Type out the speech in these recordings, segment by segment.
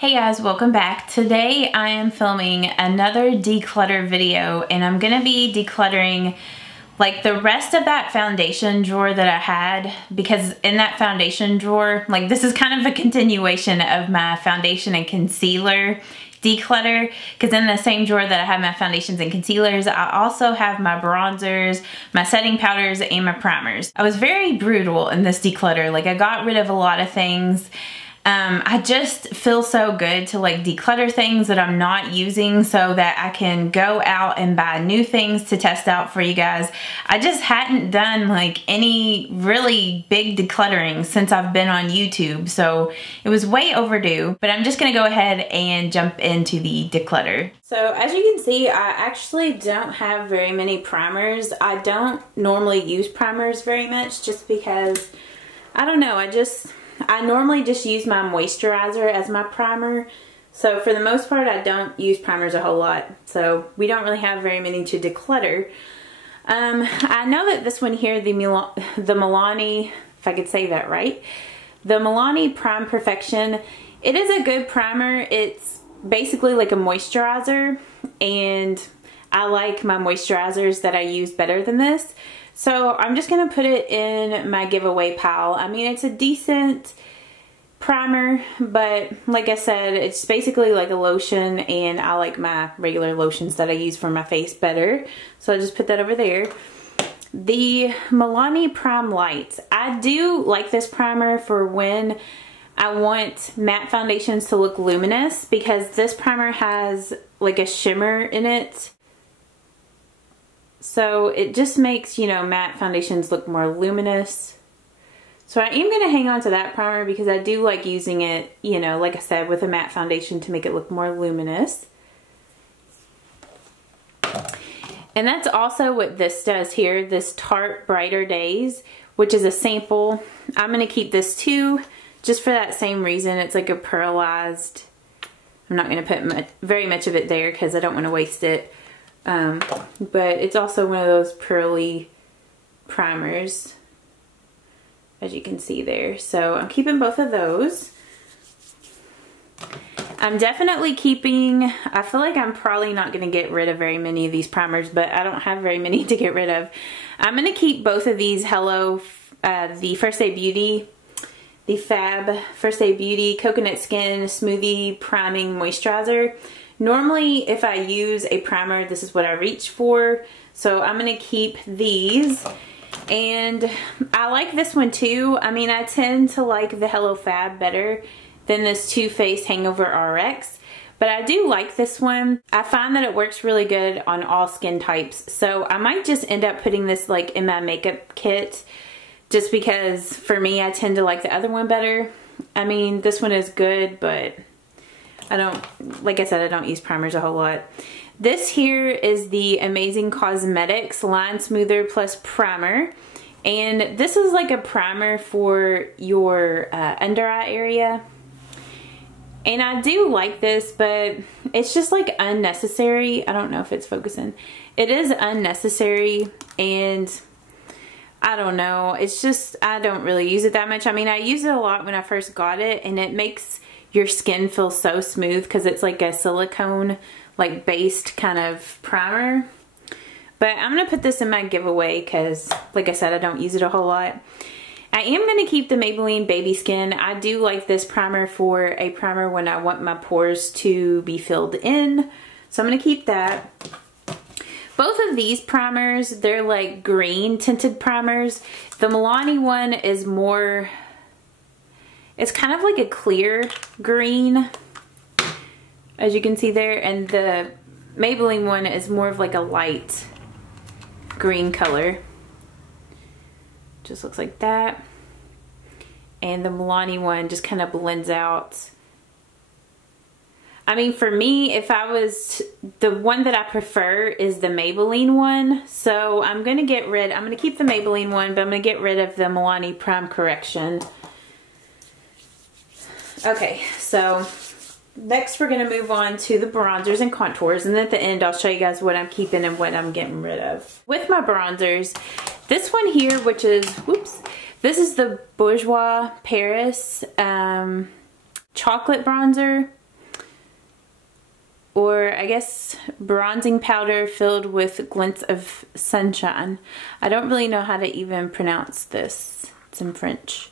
Hey guys, welcome back. Today I am filming another declutter video and I'm gonna be decluttering like the rest of that foundation drawer that I had, because in that foundation drawer, like this is kind of a continuation of my foundation and concealer declutter, because in the same drawer that I have my foundations and concealers, I also have my bronzers, my setting powders, and my primers. I was very brutal in this declutter. Like I got rid of a lot of things. I just feel so good to like declutter things that I'm not using so that I can go out and buy new things to test out for you guys. I just hadn't done like any really big decluttering since I've been on YouTube, so it was way overdue, but I'm just gonna go ahead and jump into the declutter. So as you can see, I actually don't have very many primers. I don't normally use primers very much just because, I don't know, I normally just use my moisturizer as my primer. So for the most part, I don't use primers a whole lot. So we don't really have very many to declutter. I know that this one here, the Milani, if I could say that right, the Milani Prime Perfection, it is a good primer. It's basically like a moisturizer, and I like my moisturizers that I use better than this. So I'm just going to put it in my giveaway pile. I mean, it's a decent primer, but like I said, it's basically like a lotion, and I like my regular lotions that I use for my face better. So I just put that over there. The Milani Prime Light. I do like this primer for when I want matte foundations to look luminous, because this primer has like a shimmer in it. So it just makes, you know, matte foundations look more luminous. So I am going to hang on to that primer because I do like using it, you know, like I said, with a matte foundation to make it look more luminous. And that's also what this does here, this Tarte Brighter Days, which is a sample. I'm going to keep this too, just for that same reason. It's like a pearlized. I'm not going to put very much of it there because I don't want to waste it. But it's also one of those pearly primers, as you can see there. So I'm keeping both of those. I'm definitely keeping, I feel like I'm probably not going to get rid of very many of these primers, but I don't have very many to get rid of. I'm going to keep both of these the First Aid Beauty, the Fab First Aid Beauty Coconut Skin Smoothie Priming Moisturizer. Normally, if I use a primer, this is what I reach for. So I'm going to keep these. And I like this one too. I mean, I tend to like the Hello Fab better than this Too Faced Hangover RX. But I do like this one. I find that it works really good on all skin types. So I might just end up putting this like in my makeup kit, just because for me, I tend to like the other one better. I mean, this one is good, but I don't, like I said, I don't use primers a whole lot. This here is the Amazing Cosmetics Line Smoother Plus Primer. And this is like a primer for your under eye area. And I do like this, but it's just like unnecessary. I don't know if it's focusing. It is unnecessary, and I don't know. It's just, I don't really use it that much. I mean, I used it a lot when I first got it, and it makes your skin feels so smooth because it's like a silicone like based kind of primer. But I'm going to put this in my giveaway because, like I said, I don't use it a whole lot. I am going to keep the Maybelline Baby Skin. I do like this primer for a primer when I want my pores to be filled in. So I'm going to keep that. Both of these primers, they're like green tinted primers. The Milani one is more, it's kind of like a clear green, as you can see there, and the Maybelline one is more of like a light green color. Just looks like that. And the Milani one just kind of blends out. I mean, for me, if I was, the one that I prefer is the Maybelline one. So I'm going to keep the Maybelline one, but I'm going to get rid of the Milani Prime Correction. Okay, so next we're going to move on to the bronzers and contours, and then at the end I'll show you guys what I'm keeping and what I'm getting rid of. With my bronzers, this one here, which is, whoops, this is the Bourjois Paris chocolate bronzer. or I guess bronzing powder filled with glints of sunshine. I don't really know how to even pronounce this. It's in French.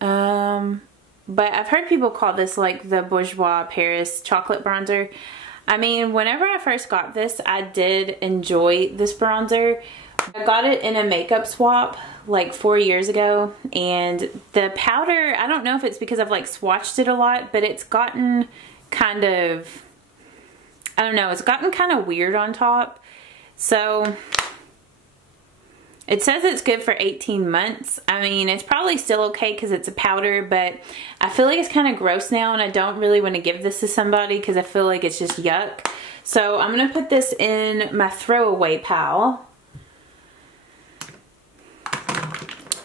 But I've heard people call this like the Bourjois Paris chocolate bronzer. I mean, whenever I first got this, I did enjoy this bronzer. I got it in a makeup swap like 4 years ago, and the powder, I don't know if it's because I've like swatched it a lot, but it's gotten kind of, I don't know, it's gotten kind of weird on top. So it says it's good for 18 months. I mean, it's probably still okay because it's a powder, but I feel like it's kind of gross now, and I don't really want to give this to somebody because I feel like it's just yuck. So I'm going to put this in my throwaway pile.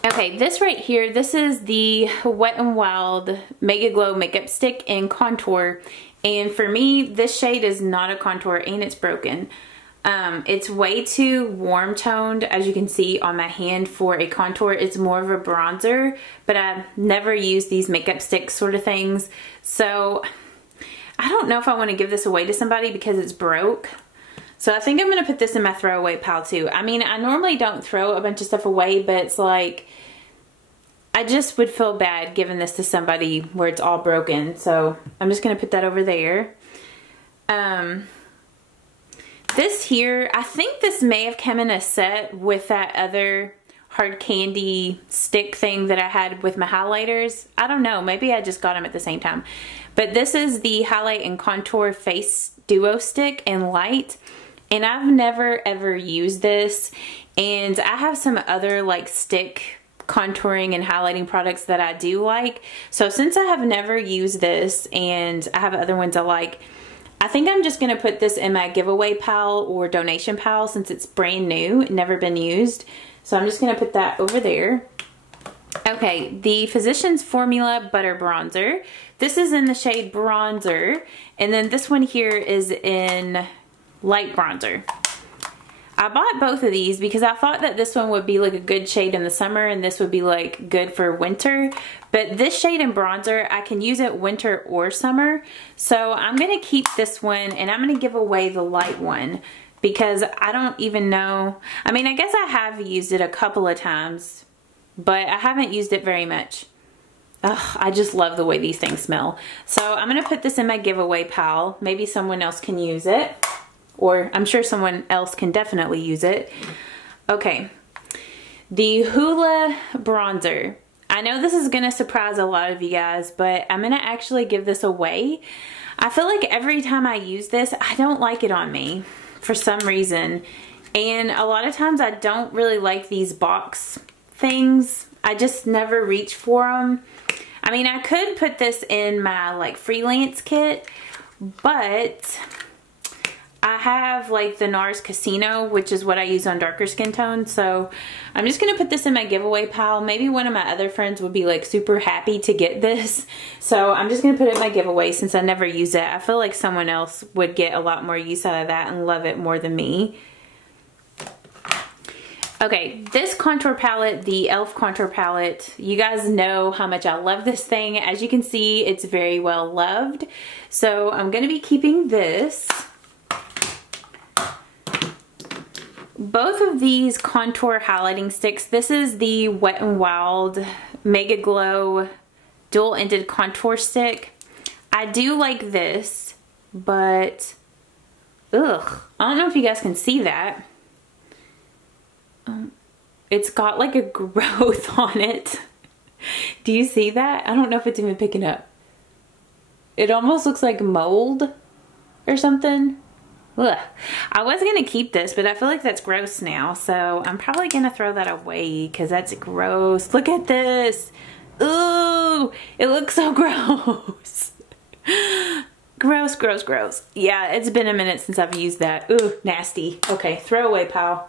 Okay, this right here, this is the Wet n Wild Mega Glow Makeup Stick in Contour. And for me, this shade is not a contour and it's broken. It's way too warm toned, as you can see on my hand, for a contour. It's more of a bronzer, but I've never used these makeup stick sort of things. So I don't know if I want to give this away to somebody because it's broke. So I think I'm going to put this in my throwaway pile too. I mean, I normally don't throw a bunch of stuff away, but it's like, I just would feel bad giving this to somebody where it's all broken. So I'm just going to put that over there. This here, I think this may have come in a set with that other hard candy stick thing that I had with my highlighters. I don't know, maybe I just got them at the same time. But this is the Highlight and Contour Face Duo Stick in Light. And I've never ever used this. And I have some other like stick contouring and highlighting products that I do like. So since I have never used this and I have other ones I like, I think I'm just going to put this in my giveaway pile or donation pile since it's brand new, never been used. So I'm just going to put that over there. Okay, the Physicians Formula Butter Bronzer. This is in the shade Bronzer. And then this one here is in Light Bronzer. I bought both of these because I thought that this one would be like a good shade in the summer and this would be like good for winter. But this shade in bronzer, I can use it winter or summer. So I'm going to keep this one and I'm going to give away the light one because I don't even know. I mean, I guess I have used it a couple of times, but I haven't used it very much. Ugh, I just love the way these things smell. So I'm going to put this in my giveaway pile. Maybe someone else can use it. Or I'm sure someone else can definitely use it. Okay, the Hoola Bronzer. I know this is gonna surprise a lot of you guys, but I'm gonna actually give this away. I feel like every time I use this, I don't like it on me for some reason. And a lot of times I don't really like these box things. I just never reach for them. I mean, I could put this in my like freelance kit, but I have like the NARS Casino, which is what I use on darker skin tones. So I'm just going to put this in my giveaway pile. Maybe one of my other friends would be like super happy to get this. So I'm just going to put it in my giveaway since I never use it. I feel like someone else would get a lot more use out of that and love it more than me. Okay, this contour palette, the e.l.f. contour palette, you guys know how much I love this thing. As you can see, it's very well loved. So I'm going to be keeping this. Both of these contour highlighting sticks, this is the Wet n Wild Mega Glow dual-ended contour stick. I do like this, but ugh, I don't know if you guys can see that. It's got like a growth on it. Do you see that? I don't know if it's even picking up. It almost looks like mold or something. Ugh. I was gonna keep this, but I feel like that's gross now, so I'm probably gonna throw that away because that's gross. Look at this. Ooh, it looks so gross. Gross, gross, gross. Yeah, it's been a minute since I've used that. Ooh, nasty. Okay, throw away pile.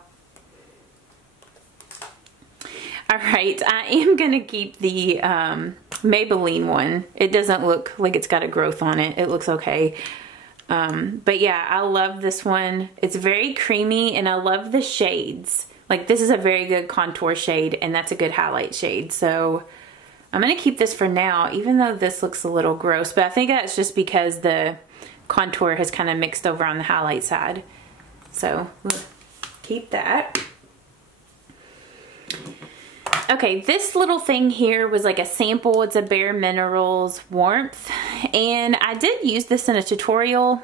All right, I am gonna keep the Maybelline one. It doesn't look like it's got a growth on it. It looks okay. But yeah, I love this one. It's very creamy and I love the shades. Like this is a very good contour shade and that's a good highlight shade. So I'm gonna keep this for now, even though this looks a little gross, but I think that's just because the contour has kind of mixed over on the highlight side. So we'll keep that. Okay, this little thing here was like a sample. It's a Bare Minerals Warmth. And I did use this in a tutorial,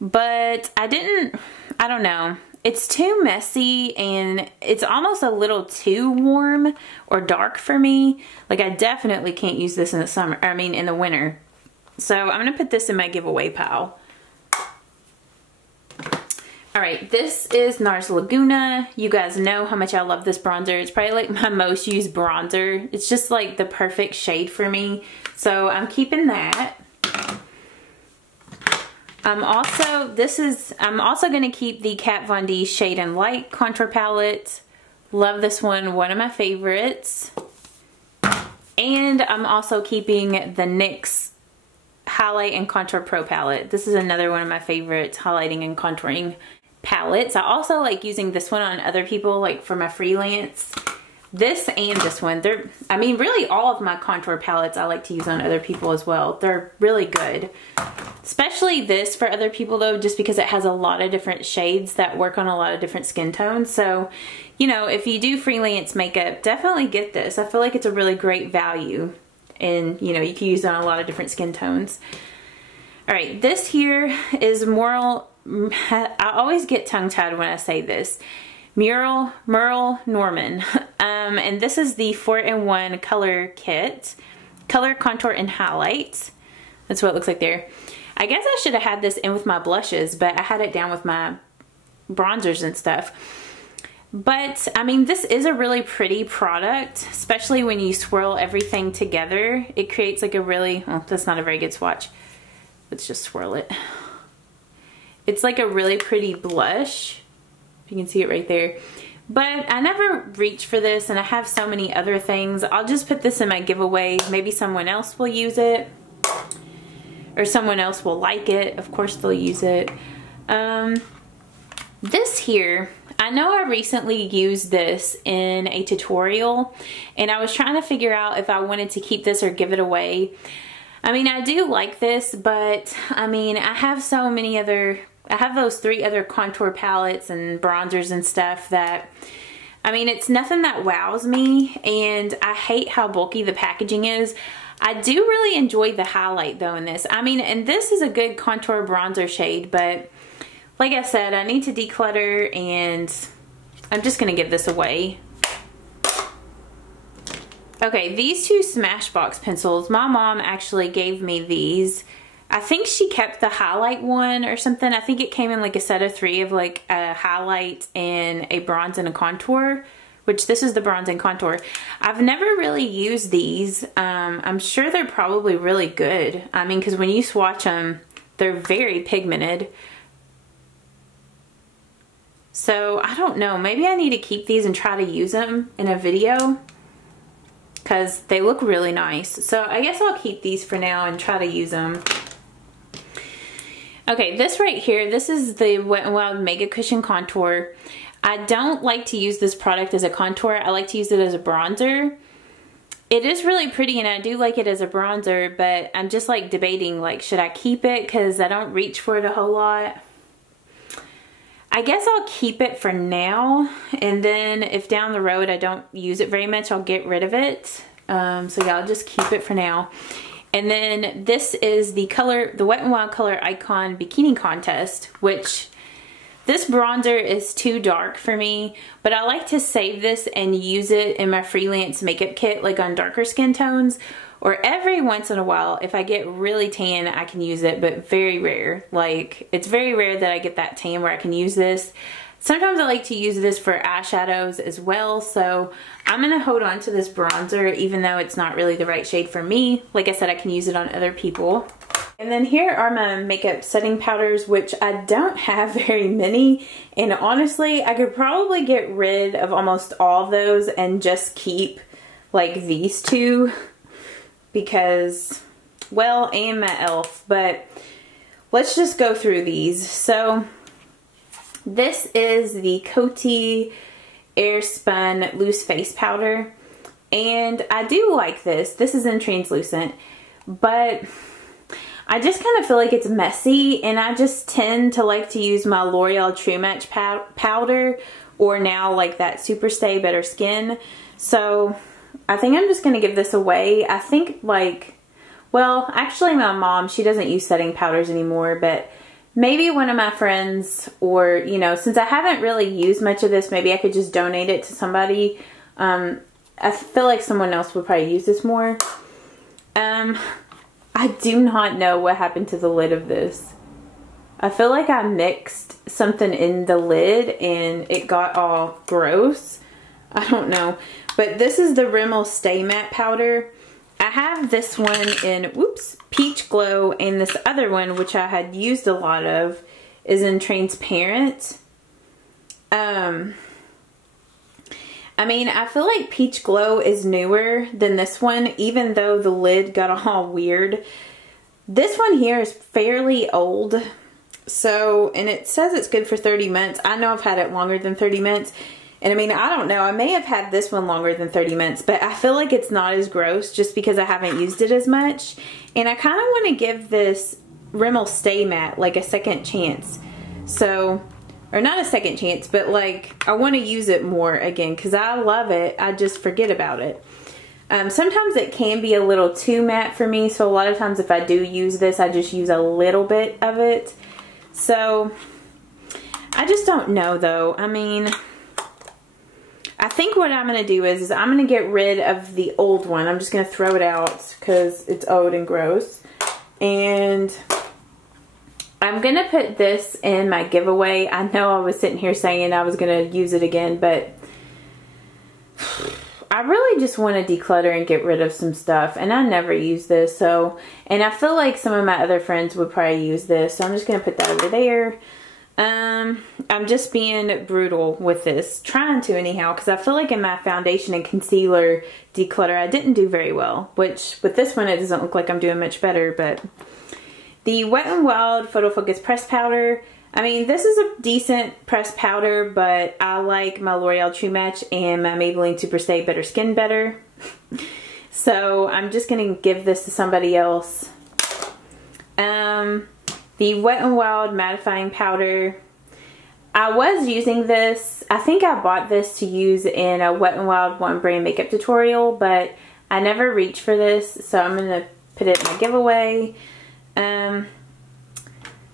but I don't know. It's too messy and it's almost a little too warm or dark for me. Like I definitely can't use this in the summer, I mean in the winter. So I'm gonna put this in my giveaway pile. All right, this is NARS Laguna. You guys know how much I love this bronzer. It's probably like my most used bronzer. It's just like the perfect shade for me. So I'm keeping that. I'm also gonna keep the Kat Von D Shade and Light contour palette. Love this one of my favorites. And I'm also keeping the NYX Highlight and Contour Pro palette. This is another one of my favorites highlighting and contouring palettes. I also like using this one on other people, like for my freelance. This and this one, I mean really all of my contour palettes I like to use on other people as well. They're really good. Especially this for other people though, just because it has a lot of different shades that work on a lot of different skin tones. So, you know, if you do freelance makeup, definitely get this. I feel like it's a really great value and, you know, you can use it on a lot of different skin tones. All right, this here is Merle, I always get tongue-tied when I say this. Merle Norman. And this is the 4-in-1 color kit. Color, contour, and highlight. That's what it looks like there. I guess I should have had this in with my blushes, but I had it down with my bronzers and stuff. But, I mean, this is a really pretty product, especially when you swirl everything together. It creates like a really, oh, that's not a very good swatch. Let's just swirl it. It's like a really pretty blush. You can see it right there. But I never reach for this and I have so many other things. I'll just put this in my giveaway. Maybe someone else will use it. Or someone else will like it. Of course they'll use it. This here, I know I recently used this in a tutorial. And I was trying to figure out if I wanted to keep this or give it away. I mean, I do like this, but I mean, I have so many other... I have those 3 other contour palettes and bronzers and stuff that, I mean, it's nothing that wows me, and I hate how bulky the packaging is. I do really enjoy the highlight though in this. I mean, and this is a good contour bronzer shade, but like I said, I need to declutter and I'm just gonna give this away. Okay, these 2 Smashbox pencils, my mom actually gave me these. I think she kept the highlight one or something. I think it came in like a set of 3 of like a highlight and a bronze and a contour, which this is the bronze and contour. I've never really used these. I'm sure they're probably really good. I mean, because when you swatch them, they're very pigmented. So I don't know, maybe I need to keep these and try to use them in a video because they look really nice. So I guess I'll keep these for now and try to use them. Okay, this right here, this is the Wet n Wild Mega Cushion Contour. I don't like to use this product as a contour. I like to use it as a bronzer. It is really pretty and I do like it as a bronzer, but I'm just like debating, like, should I keep it? Because I don't reach for it a whole lot. I guess I'll keep it for now, and then if down the road I don't use it very much, I'll get rid of it. So yeah, I'll just keep it for now. And then this is the Wet n Wild Color Icon Bikini Contest, which this bronzer is too dark for me, but I like to save this and use it in my freelance makeup kit, like on darker skin tones, or every once in a while, if I get really tan, I can use it, but very rare. Like, it's very rare that I get that tan where I can use this. Sometimes I like to use this for eyeshadows as well, so I'm going to hold on to this bronzer even though it's not really the right shade for me. Like I said, I can use it on other people. And then here are my makeup setting powders, which I don't have very many, and honestly, I could probably get rid of almost all of those and just keep like these 2 because, well, and my e.l.f., but let's just go through these. So this is the Coty Airspun Loose Face Powder, and I do like this. This is in translucent, but I just kind of feel like it's messy, and I just tend to like to use my L'Oreal True Match powder, or now like that Super Stay Better Skin. So I think I'm just going to give this away. I think like, well, actually my mom, she doesn't use setting powders anymore, but maybe one of my friends, or, you know, since I haven't really used much of this, maybe I could just donate it to somebody. I feel like someone else would probably use this more. I do not know what happened to the lid of this. I feel like I mixed something in the lid and it got all gross. I don't know. But this is the Rimmel Stay Matte powder. I have this one in, whoops, Peach Glow, and this other one, which I had used a lot of, is in Transparent. I mean, I feel like Peach Glow is newer than this one, even though the lid got all weird. This one here is fairly old. So, and it says it's good for 30 minutes. I know I've had it longer than 30 minutes. And I mean, I don't know. I may have had this one longer than 30 minutes, but I feel like it's not as gross just because I haven't used it as much. And I kind of want to give this Rimmel Stay Matte like a second chance. So, or not a second chance, but like I want to use it more again because I love it. I just forget about it. Sometimes it can be a little too matte for me. So a lot of times if I do use this, I just use a little bit of it. So I just don't know though. I mean, I think what I'm going to do is I'm going to get rid of the old one. I'm just going to throw it out because it's old and gross. And I'm going to put this in my giveaway. I know I was sitting here saying I was going to use it again, but I really just want to declutter and get rid of some stuff. And I never use this. So, and I feel like some of my other friends would probably use this. So I'm just going to put that over there. I'm just being brutal with this, trying to anyhow, because I feel like in my foundation and concealer declutter I didn't do very well, which with this one it doesn't look like I'm doing much better. But the Wet n Wild Photo Focus pressed powder, I mean, this is a decent pressed powder, but I like my L'Oreal True Match and my Maybelline Super Stay Better Skin better. So I'm just gonna give this to somebody else. The Wet n Wild mattifying powder, I was using this. I think I bought this to use in a Wet n Wild One Brand makeup tutorial, but I never reached for this, so I'm going to put it in my giveaway.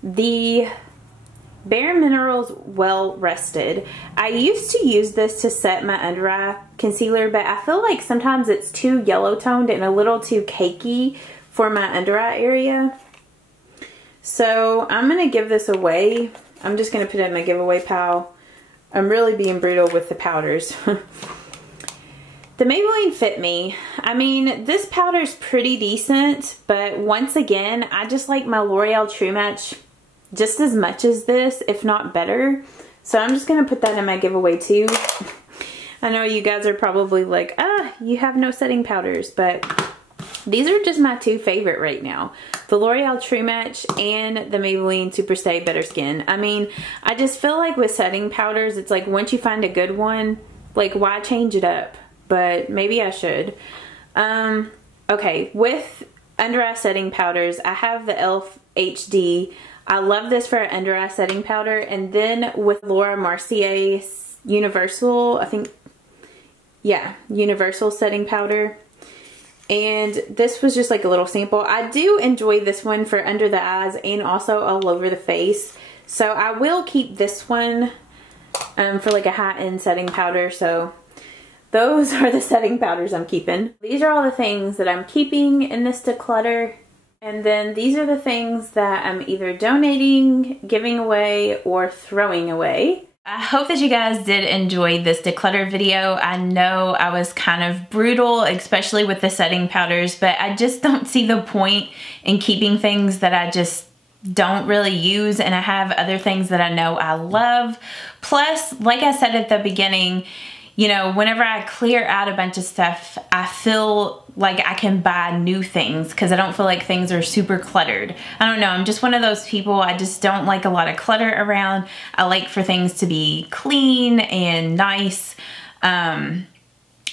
The Bare Minerals Well Rested. I used to use this to set my under eye concealer, but I feel like sometimes it's too yellow toned and a little too cakey for my under eye area. So I'm going to give this away. I'm just going to put it in my giveaway pile. I'm really being brutal with the powders. The Maybelline Fit Me. I mean, this powder is pretty decent, but once again, I just like my L'Oreal True Match just as much as this, if not better. So I'm just going to put that in my giveaway too. I know you guys are probably like, you have no setting powders, but these are just my two favorite right now. The L'Oreal True Match and the Maybelline Super Stay Better Skin. I mean, I just feel like with setting powders, it's like once you find a good one, like why change it up? But maybe I should. Okay, with under eye setting powders, I have the e.l.f. HD. I love this for an under eye setting powder. And then with Laura Mercier's Universal, I think, yeah, Universal setting powder. And this was just like a little sample. I do enjoy this one for under the eyes and also all over the face. So I will keep this one for like a high-end setting powder. So those are the setting powders I'm keeping. These are all the things that I'm keeping in this declutter. And then these are the things that I'm either donating, giving away, or throwing away. I hope that you guys did enjoy this declutter video. I know I was kind of brutal, especially with the setting powders, but I just don't see the point in keeping things that I just don't really use, and I have other things that I know I love. Plus, like I said at the beginning, you know, whenever I clear out a bunch of stuff, I feel like I can buy new things because I don't feel like things are super cluttered. I don't know, I'm just one of those people. I just don't like a lot of clutter around. I like for things to be clean and nice.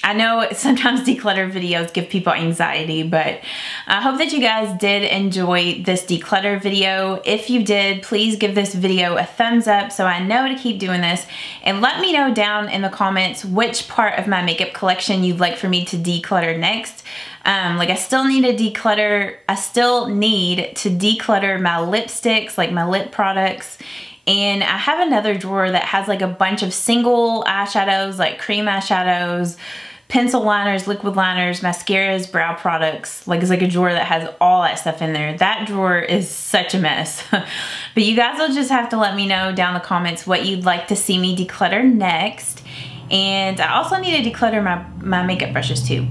I know sometimes declutter videos give people anxiety, but I hope that you guys did enjoy this declutter video. If you did, please give this video a thumbs up so I know to keep doing this. And let me know down in the comments which part of my makeup collection you'd like for me to declutter next. Like I still need to declutter my lipsticks, like my lip products. And I have another drawer that has like a bunch of single eyeshadows, like cream eyeshadows, pencil liners, liquid liners, mascaras, brow products. Like it's like a drawer that has all that stuff in there. That drawer is such a mess. But you guys will just have to let me know down in the comments what you'd like to see me declutter next. And I also need to declutter my makeup brushes too.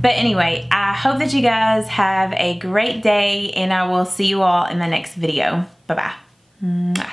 But anyway, I hope that you guys have a great day, and I will see you all in the next video. Bye-bye.